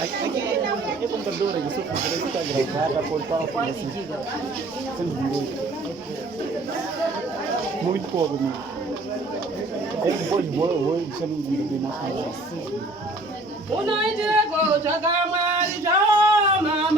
Aqui é computadora que só fica gravada por pauta assim. Muito pouco mesmo. É depois vou deixando de nacional. Unaitego chakamari chama